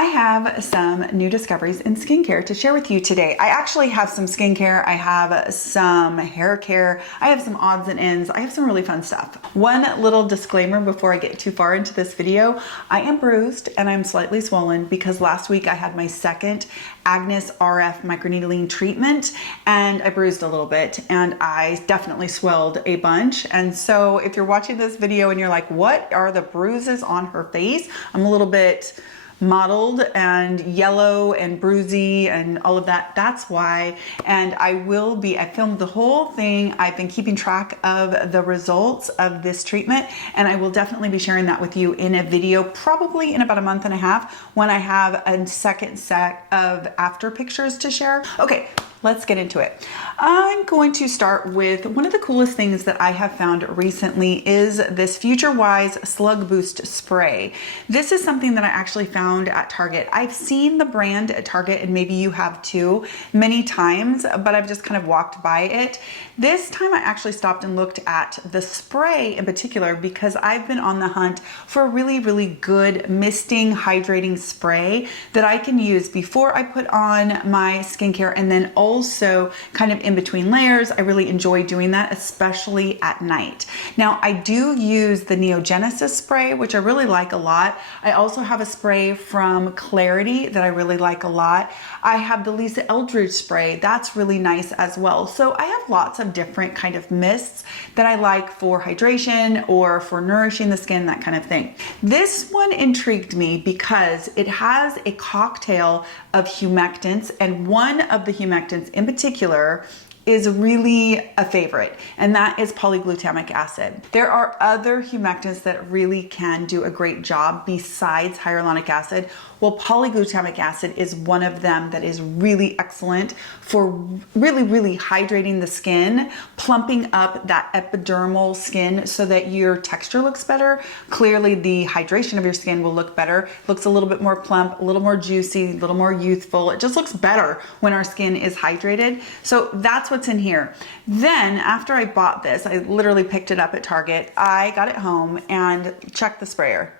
I have some new discoveries in skincare to share with you today. I actually have some skincare, I have some hair care, I have some odds and ends, I have some really fun stuff. One little disclaimer before I get too far into this video, I am bruised and I'm slightly swollen because last week I had my second Agnes RF microneedling treatment and I bruised a little bit and I definitely swelled a bunch. And so if you're watching this video and you're like, what are the bruises on her face? I'm a little bit mottled and yellow and bruisey and all of that. That's why. And I filmed the whole thing. I've been keeping track of the results of this treatment, and I will definitely be sharing that with you in a video, probably in about a month and a half when I have a second set of after pictures to share. Okay, let's get into it. I'm going to start with one of the coolest things that I have found recently is this Future Wise Slug Boost spray. This is something that I actually found at Target. I've seen the brand at Target, and maybe you have too, many times, but I've just kind of walked by it. This time I actually stopped and looked at the spray in particular because I've been on the hunt for a really, really good misting, hydrating spray that I can use before I put on my skincare and then also kind of in between layers. I really enjoy doing that, especially at night. Now, I do use the Neogenesis spray, which I really like a lot. I also have a spray from Clarity that I really like a lot. I have the Lisa Eldridge spray. That's really nice as well. So I have lots of different kind of mists that I like for hydration or for nourishing the skin, that kind of thing. This one intrigued me because it has a cocktail of humectants, and one of the humectants in particular is really a favorite, and that is polyglutamic acid. There are other humectants that really can do a great job besides hyaluronic acid. Well, polyglutamic acid is one of them that is really excellent for really, really hydrating the skin, plumping up that epidermal skin so that your texture looks better. Clearly, the hydration of your skin will look better. Looks a little bit more plump, a little more juicy, a little more youthful. It just looks better when our skin is hydrated. So that's what's in here. Then after I bought this, I literally picked it up at Target. I got it home and checked the sprayer.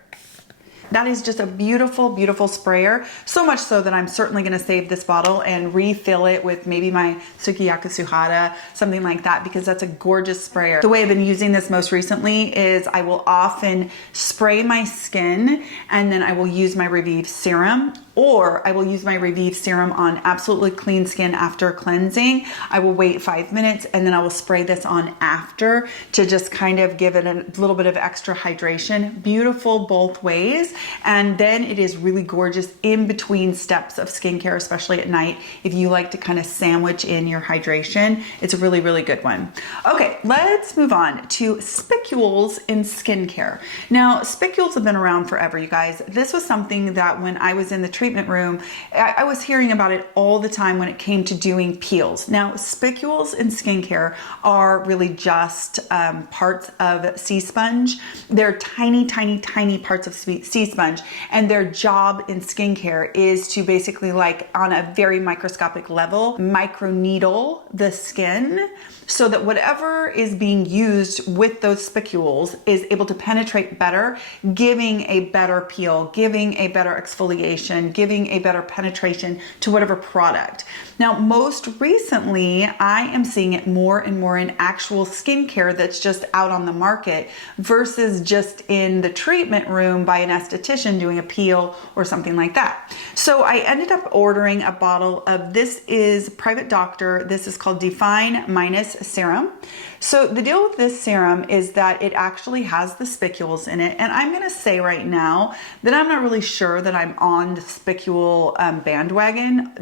That is just a beautiful, beautiful sprayer. So much so that I'm certainly gonna save this bottle and refill it with maybe my Sukiyaki Suhada, something like that, because that's a gorgeous sprayer. The way I've been using this most recently is I will often spray my skin and then I will use my Revive serum, or I will use my Revive serum on absolutely clean skin after cleansing. I will wait 5 minutes and then I will spray this on after to just kind of give it a little bit of extra hydration. Beautiful both ways. And then it is really gorgeous in between steps of skincare, especially at night. If you like to kind of sandwich in your hydration, it's a really, really good one. Okay, let's move on to spicules in skincare. Now, spicules have been around forever, you guys. This was something that when I was in the treatment room, I was hearing about it all the time when it came to doing peels. Now, spicules in skincare are really just parts of sea sponge. They're tiny, tiny, tiny parts of sea sponge, and their job in skincare is to basically, like on a very microscopic level, microneedle the skin so that whatever is being used with those spicules is able to penetrate better, giving a better peel, giving a better exfoliation, giving a better penetration to whatever product. Now, most recently, I am seeing it more and more in actual skincare that's just out on the market versus just in the treatment room by an esthetician doing a peel or something like that. So I ended up ordering a bottle of, this is Private Doctor, this is called Define Minus Serum. So the deal with this serum is that it actually has the spicules in it. And I'm gonna say right now that I'm not really sure that I'm on the spicule bandwagon,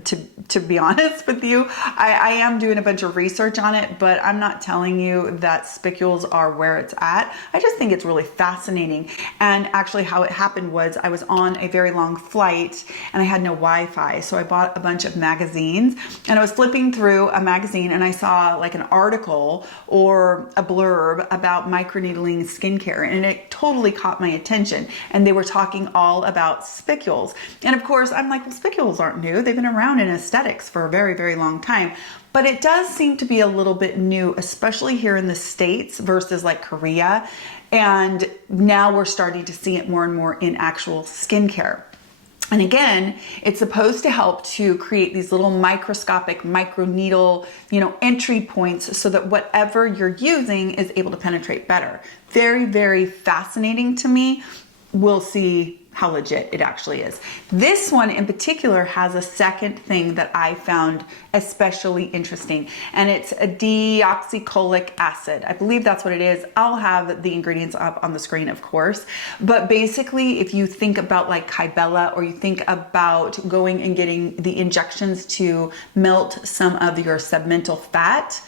to be honest with you. I am doing a bunch of research on it, but I'm not telling you that spicules are where it's at. I just think it's really fascinating. And actually how it happened was I was on a very long flight and I had no Wi-Fi. So I bought a bunch of magazines and I was flipping through a magazine and I saw like an article or a blurb about microneedling skincare, and it totally caught my attention. And they were talking all about spicules. And of course, I'm like, well, spicules aren't new. They've been around in aesthetics for a very, very long time. But it does seem to be a little bit new, especially here in the States versus like Korea. And now we're starting to see it more and more in actual skincare. And again, it's supposed to help to create these little microscopic microneedle, entry points so that whatever you're using is able to penetrate better. Very, very fascinating to me. We'll see how legit it actually is. This one in particular has a second thing that I found especially interesting, and it's a deoxycholic acid. I believe that's what it is. I'll have the ingredients up on the screen, of course. But basically, if you think about like Kybella, or you think about going and getting the injections to melt some of your submental fat,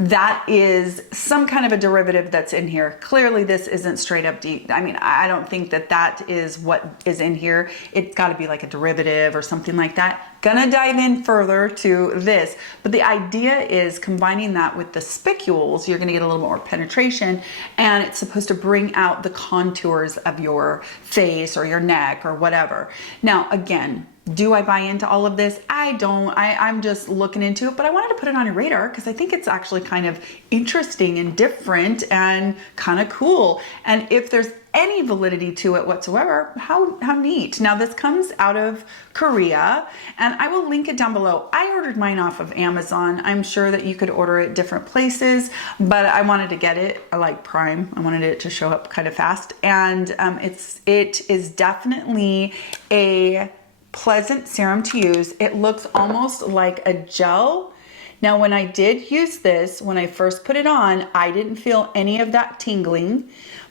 that is some kind of a derivative that's in here. Clearly, this isn't straight up deep. I mean, I don't think that that is what is in here. It's got to be like a derivative or something like that. Gonna dive in further to this, but the idea is combining that with the spicules, you're gonna get a little more penetration, and it's supposed to bring out the contours of your face or your neck or whatever. Now, again, do I buy into all of this? I don't. I'm just looking into it, but I wanted to put it on your radar because I think it's actually kind of interesting and different and kind of cool. And if there's any validity to it whatsoever, how neat. Now, this comes out of Korea, and I will link it down below. I ordered mine off of Amazon. I'm sure that you could order it different places, but I wanted to get it like Prime. I wanted it to show up kind of fast, and it is definitely a pleasant serum to use. It looks almost like a gel. Now, when I did use this, when I first put it on, I didn't feel any of that tingling,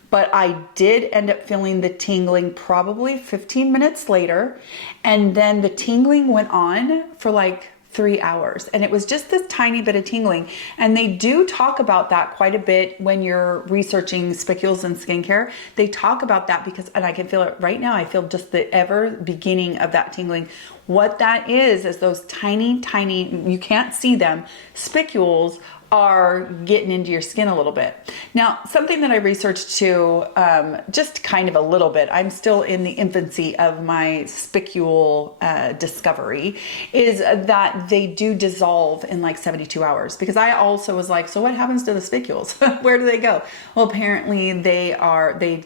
but I did end up feeling the tingling probably 15 minutes later. And then the tingling went on for like 3 hours, and it was just this tiny bit of tingling. And they do talk about that quite a bit when you're researching spicules and skincare. They talk about that because, and I can feel it right now, I feel just the ever beginning of that tingling. What that is those tiny, you can't see them, spicules are getting into your skin a little bit. Now, something that I researched too, just kind of a little bit, I'm still in the infancy of my spicule discovery, is that they do dissolve in like 72 hours. Because I also was like, so what happens to the spicules? Where do they go? Well, apparently they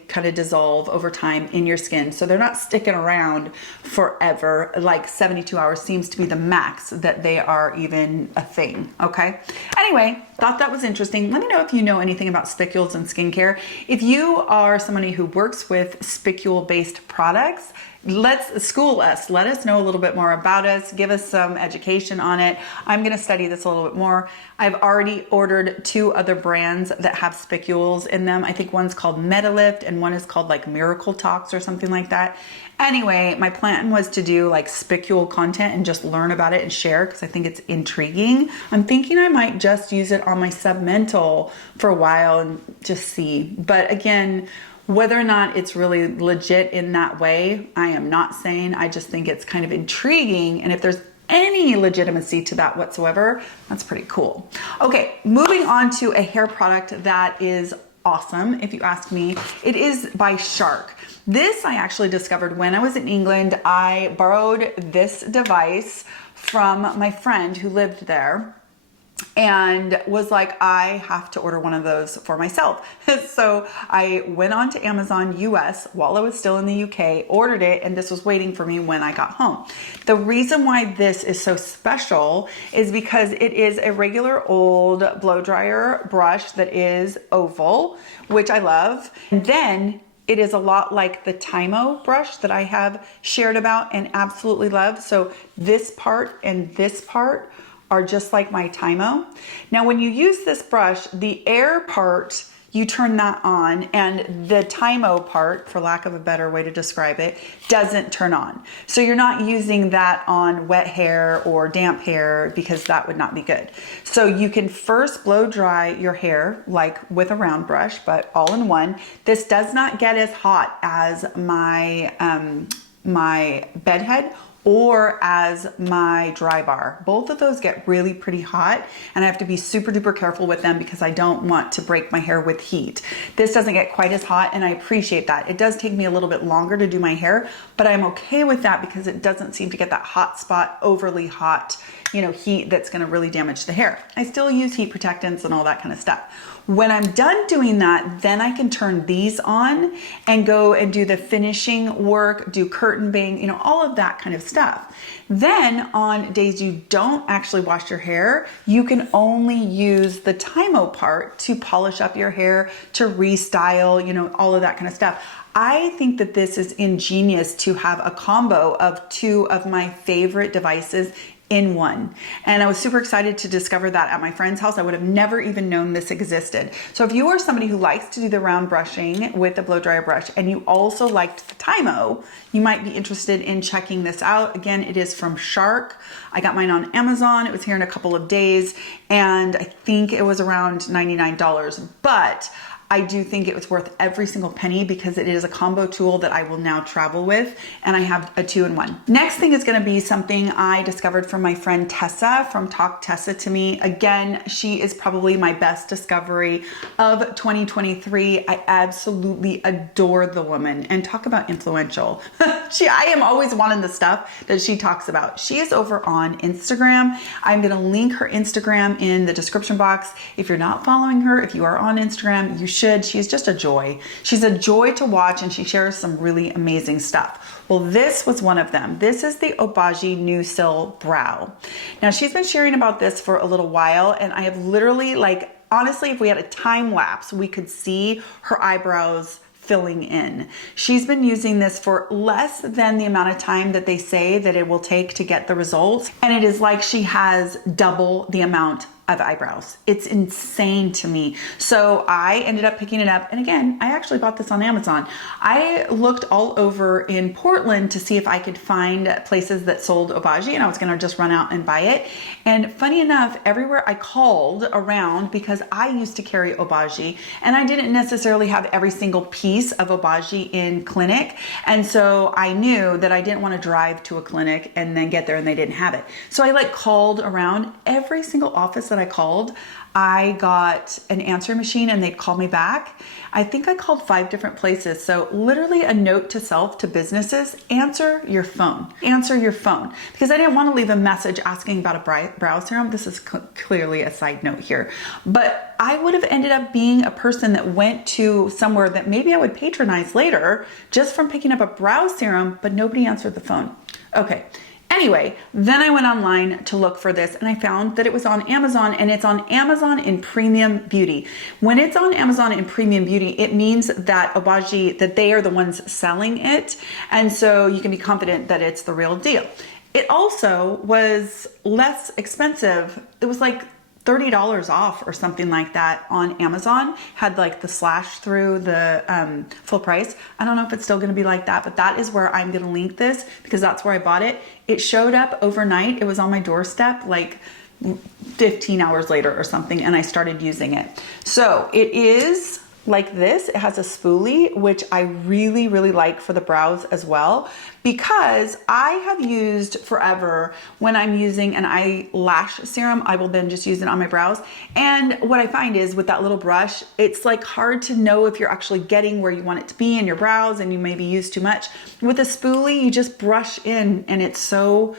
kind of dissolve over time in your skin. So they're not sticking around forever. Like 72 hours seems to be the max that they are even a thing. Okay. Anyway, thought that was interesting. Let me know if you know anything about spicules and skincare. If you are somebody who works with spicule-based products, let's school us. Let us know a little bit more about us. Give us some education on it. I'm going to study this a little bit more. I've already ordered 2 other brands that have spicules in them. I think one's called Metalift and one is called like Miracle Tox or something like that. Anyway, my plan was to do like spicule content and just learn about it and share because I think it's intriguing. I'm thinking I might just use it on my submental for a while and just see. But again, whether or not it's really legit in that way, I am not saying. I just think it's kind of intriguing. And if there's any legitimacy to that whatsoever, that's pretty cool. Okay, moving on to a hair product that is awesome, if you ask me. It is by Shark. This I actually discovered when I was in England. I borrowed this device from my friend who lived there and was like, I have to order one of those for myself. So I went on to Amazon US while I was still in the UK, ordered it, and this was waiting for me when I got home. The reason why this is so special is because it is a regular old blow dryer brush that is oval, which I love. And then it is a lot like the Tymo brush that I have shared about and absolutely love. So this part and this part are just like my Tymo. Now, when you use this brush, the air part, you turn that on, and the Tymo part, for lack of a better way to describe it, doesn't turn on. So you're not using that on wet hair or damp hair because that would not be good. So you can first blow dry your hair like with a round brush, but all in one. This does not get as hot as my bed head or as my dry bar. Both of those get really pretty hot, and I have to be super duper careful with them because I don't want to break my hair with heat. This doesn't get quite as hot, and I appreciate that. It does take me a little bit longer to do my hair, but I'm okay with that because it doesn't seem to get that hot spot, overly hot, you know, heat that's gonna really damage the hair. I still use heat protectants and all that kind of stuff. When I'm done doing that, then I can turn these on and go and do the finishing work, do curtain bang, you know, all of that kind of stuff. Then on days you don't actually wash your hair, you can only use the Tymo part to polish up your hair, to restyle, you know, all of that kind of stuff. I think that this is ingenious to have a combo of two of my favorite devices in one. And I was super excited to discover that at my friend's house. I would have never even known this existed. So if you are somebody who likes to do the round brushing with the blow dryer brush and you also liked the Tymo, you might be interested in checking this out. Again, it is from Shark. I got mine on Amazon. It was here in a couple of days, and I think it was around $99, but I do think it was worth every single penny because it is a combo tool that I will now travel with, and I have a 2-in-1. Next thing is gonna be something I discovered from my friend Tessa from Talk Tessa to Me. Again, she is probably my best discovery of 2023. I absolutely adore the woman, and talk about influential. I am always wanting the stuff that she talks about. She is over on Instagram. I'm gonna link her Instagram in the description box. If you're not following her, if you are on Instagram, you should. She's just a joy. She's a joy to watch, and she shares some really amazing stuff. Well, this was one of them. This is the Obagi Nu-Cil Brow. Now, she's been sharing about this for a little while, and I have literally, like, honestly, if we had a time lapse, we could see her eyebrows filling in. She's been using this for less than the amount of time that they say that it will take to get the results. And it is like she has double the amount of eyebrows. It's insane to me. So I ended up picking it up. And again, I actually bought this on Amazon. I looked all over in Portland to see if I could find places that sold Obagi, and I was gonna just run out and buy it. And funny enough, everywhere I called around, because I used to carry Obagi and I didn't necessarily have every single piece of Obagi in clinic. And so I knew that I didn't want to drive to a clinic and then get there and they didn't have it. So I like called around every single office that I called. I got an answering machine and they'd call me back. I think I called 5 different places. So literally a note to self, to businesses, answer your phone. Answer your phone. Because I didn't want to leave a message asking about a brow serum. This is clearly a side note here. But I would have ended up being a person that went to somewhere that maybe I would patronize later just from picking up a brow serum, but nobody answered the phone. Okay. Anyway, then I went online to look for this and I found that it was on Amazon, and it's on Amazon in Premium Beauty. When it's on Amazon in Premium Beauty, it means that Obagi, that they are the ones selling it. And so you can be confident that it's the real deal. It also was less expensive. It was like $30 off or something like that on Amazon. Had like the slash through the full price. I don't know if it's still going to be like that, but that is where I'm going to link this because that's where I bought it. It showed up overnight. It was on my doorstep like 15 hours later or something, and I started using it. So it is like this. It has a spoolie, which I really, really like for the brows as well, because I have used forever when I'm using an eyelash serum, I will then just use it on my brows. And what I find is with that little brush, it's like hard to know if you're actually getting where you want it to be in your brows, and you maybe use too much. With a spoolie, you just brush in and it's so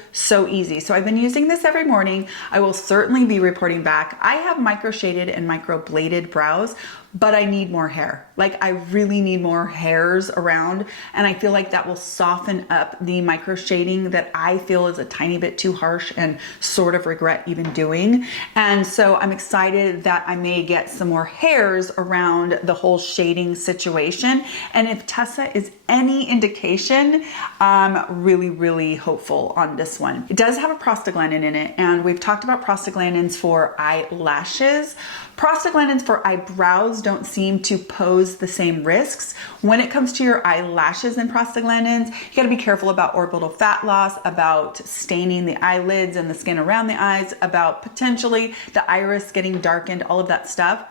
easy. So I've been using this every morning. I will certainly be reporting back. I have micro shaded and micro bladed brows, but I need more hair. Like I really need more hairs around, and I feel like that will soften up the micro shading that I feel is a tiny bit too harsh and sort of regret even doing. And so I'm excited that I may get some more hairs around the whole shading situation. And if Tessa is any indication, I'm really, really hopeful on this one. It does have a prostaglandin in it, and we've talked about prostaglandins for eyelashes. Prostaglandins for eyebrows don't seem to pose the same risks. When it comes to your eyelashes and prostaglandins, you gotta be careful about orbital fat loss, about staining the eyelids and the skin around the eyes, about potentially the iris getting darkened, all of that stuff.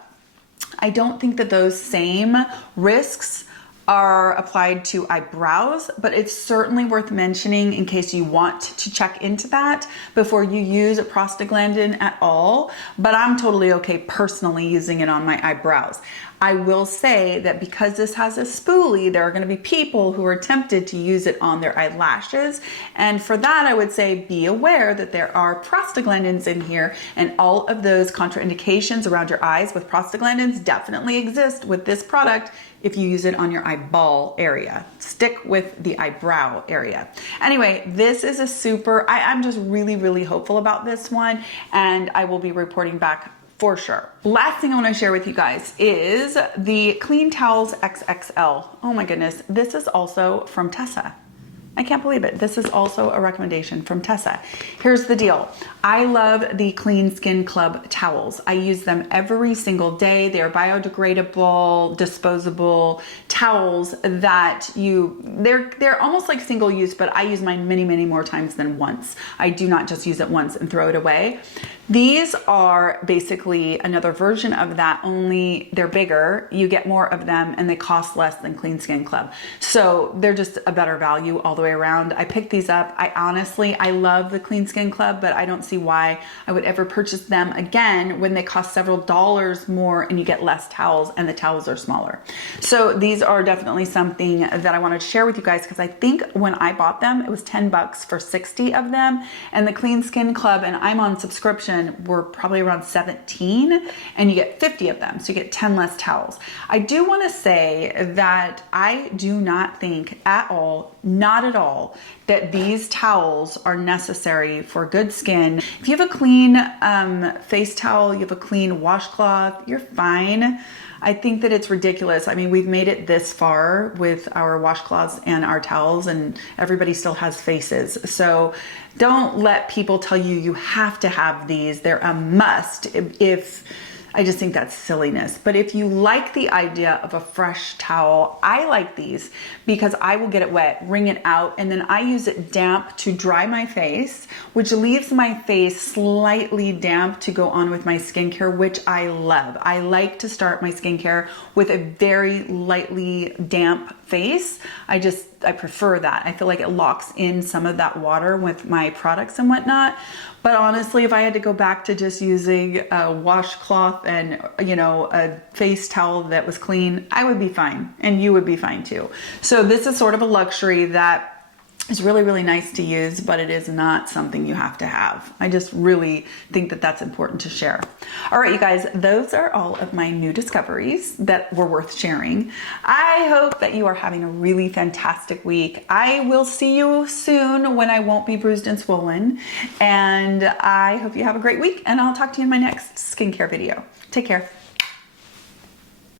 I don't think that those same risks are applied to eyebrows, but it's certainly worth mentioning in case you want to check into that before you use a prostaglandin at all. But I'm totally okay personally using it on my eyebrows. I will say that because this has a spoolie, there are going to be people who are tempted to use it on their eyelashes. And for that, I would say be aware that there are prostaglandins in here, and all of those contraindications around your eyes with prostaglandins definitely exist with this product if you use it on your eyeball area. Stick with the eyebrow area. Anyway, this is a super, I'm just really, really hopeful about this one, and I will be reporting back for sure. Last thing I want to share with you guys is the Clean Towels XXL. Oh my goodness, this is also from Tessa. I can't believe it. This is also a recommendation from Tessa. Here's the deal. I love the Clean Skin Club towels. I use them every single day. They're biodegradable, disposable towels that they're almost like single use, but I use mine many, many more times than once. I do not just use it once and throw it away. These are basically another version of that, only they're bigger, you get more of them, and they cost less than Clean Skin Club. So they're just a better value all the way around. I picked these up. I love the Clean Skin Club, but I don't see why I would ever purchase them again when they cost several dollars more and you get less towels and the towels are smaller. So these are definitely something that I wanted to share with you guys, because I think when I bought them, it was 10 bucks for 60 of them, and the Clean Skin Club, and I'm on subscription, were probably around 17, and you get 50 of them, so you get 10 less towels. I do want to say that I do not think at all, not at all, that these towels are necessary for good skin. If you have a clean face towel, you have a clean washcloth, you're fine. I think that it's ridiculous. I mean, we've made it this far with our washcloths and our towels, and everybody still has faces. So don't let people tell you you have to have these. They're a must. I just think that's silliness. But if you like the idea of a fresh towel, I like these because I will get it wet, wring it out, and then I use it damp to dry my face, which leaves my face slightly damp to go on with my skincare, which I love. I like to start my skincare with a very lightly damp face. I prefer that. I feel like it locks in some of that water with my products and whatnot. But honestly, if I had to go back to just using a washcloth and, a face towel that was clean, I would be fine, and you would be fine too. So this is sort of a luxury that is really, really nice to use, but it is not something you have to have. I just really think that that's important to share. All right, you guys, those are all of my new discoveries that were worth sharing. I hope that you are having a really fantastic week. I will see you soon when I won't be bruised and swollen. And I hope you have a great week, and I'll talk to you in my next skincare video. Take care.